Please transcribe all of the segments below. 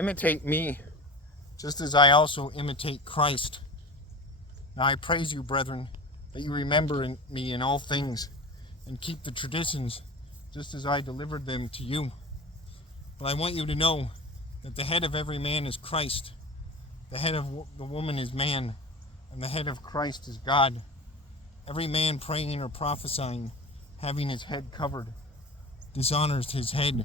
Imitate me, just as I also imitate Christ. Now I praise you, brethren, that you remember me in all things, and keep the traditions, just as I delivered them to you. But I want you to know that the head of every man is Christ, the head of the woman is man, and the head of Christ is God. Every man praying or prophesying, having his head covered, dishonors his head,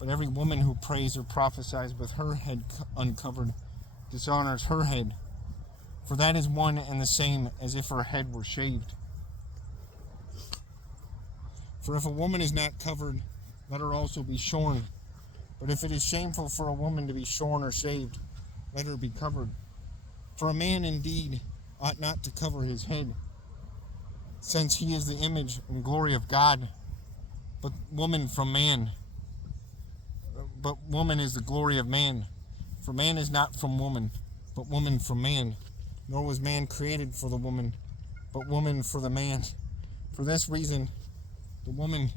but every woman who prays or prophesies with her head uncovered dishonors her head. For that is one and the same as if her head were shaved. For if a woman is not covered, let her also be shorn. But if it is shameful for a woman to be shorn or shaved, let her be covered. For a man indeed ought not to cover his head, since he is the image and glory of God, but woman is the glory of man. For man is not from woman, but woman from man. Nor was man created for the woman, but woman for the man. For this reason, the woman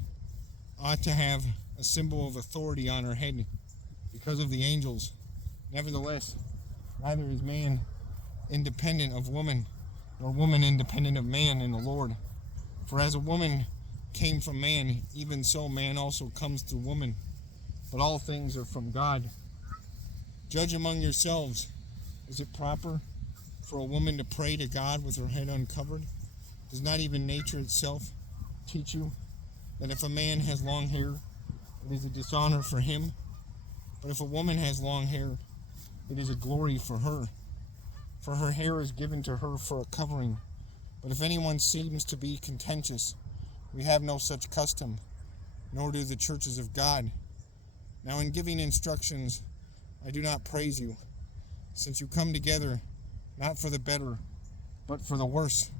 ought to have a symbol of authority on her head because of the angels. Nevertheless, neither is man independent of woman, nor woman independent of man in the Lord. For as a woman came from man, even so man also comes through woman. But all things are from God. Judge among yourselves. Is it proper for a woman to pray to God with her head uncovered? Does not even nature itself teach you that if a man has long hair, it is a dishonor for him? But if a woman has long hair, it is a glory for her. For her hair is given to her for a covering. But if anyone seems to be contentious, we have no such custom, nor do the churches of God. Now in giving instructions, I do not praise you, since you come together not for the better, but for the worse.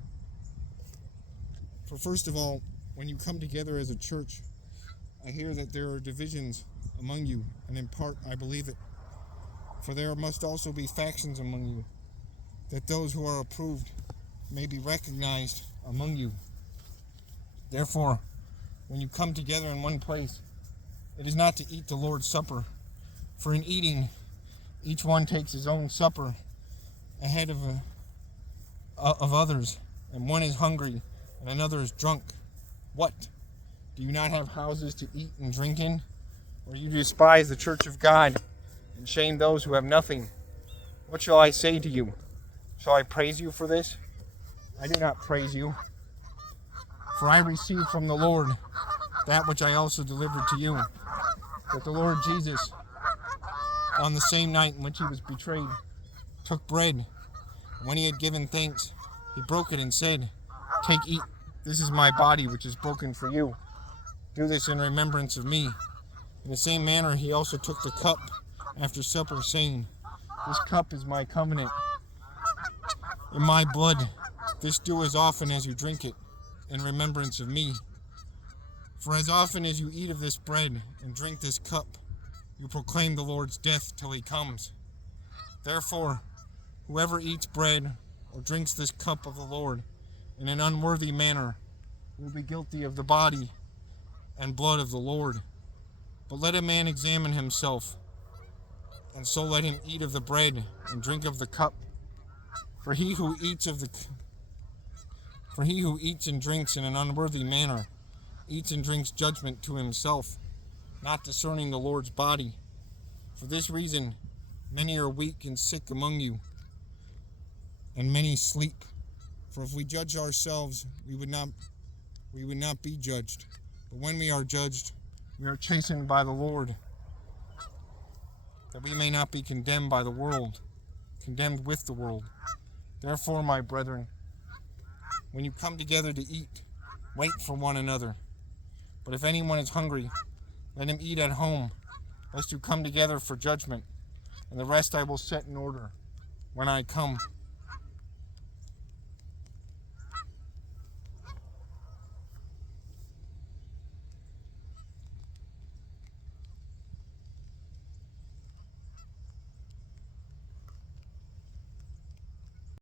For first of all, when you come together as a church, I hear that there are divisions among you, and in part I believe it. For there must also be factions among you, that those who are approved may be recognized among you. Therefore, when you come together in one place, it is not to eat the Lord's Supper. For in eating, each one takes his own supper ahead of others, and one is hungry and another is drunk. What? Do you not have houses to eat and drink in? Or you despise the church of God and shame those who have nothing? What shall I say to you? Shall I praise you for this? I do not praise you. For I received from the Lord that which I also delivered to you, that the Lord Jesus, on the same night in which he was betrayed, took bread, and when he had given thanks, he broke it and said, "Take, eat, this is my body which is broken for you. Do this in remembrance of me." In the same manner he also took the cup after supper, saying, "This cup is my covenant in my blood. This do as often as you drink it in remembrance of me. For as often as you eat of this bread and drink this cup, you proclaim the Lord's death till he comes. Therefore, whoever eats bread or drinks this cup of the Lord in an unworthy manner will be guilty of the body and blood of the Lord. But let a man examine himself, and so let him eat of the bread and drink of the cup. For he who eats and drinks in an unworthy manner eats and drinks judgment to himself, not discerning the Lord's body. For this reason, many are weak and sick among you, and many sleep. For if we judge ourselves, we would not be judged. But when we are judged, we are chastened by the Lord, that we may not be condemned with the world. Therefore, my brethren, when you come together to eat, wait for one another. But if anyone is hungry, let him eat at home, lest you come together for judgment, and the rest I will set in order when I come.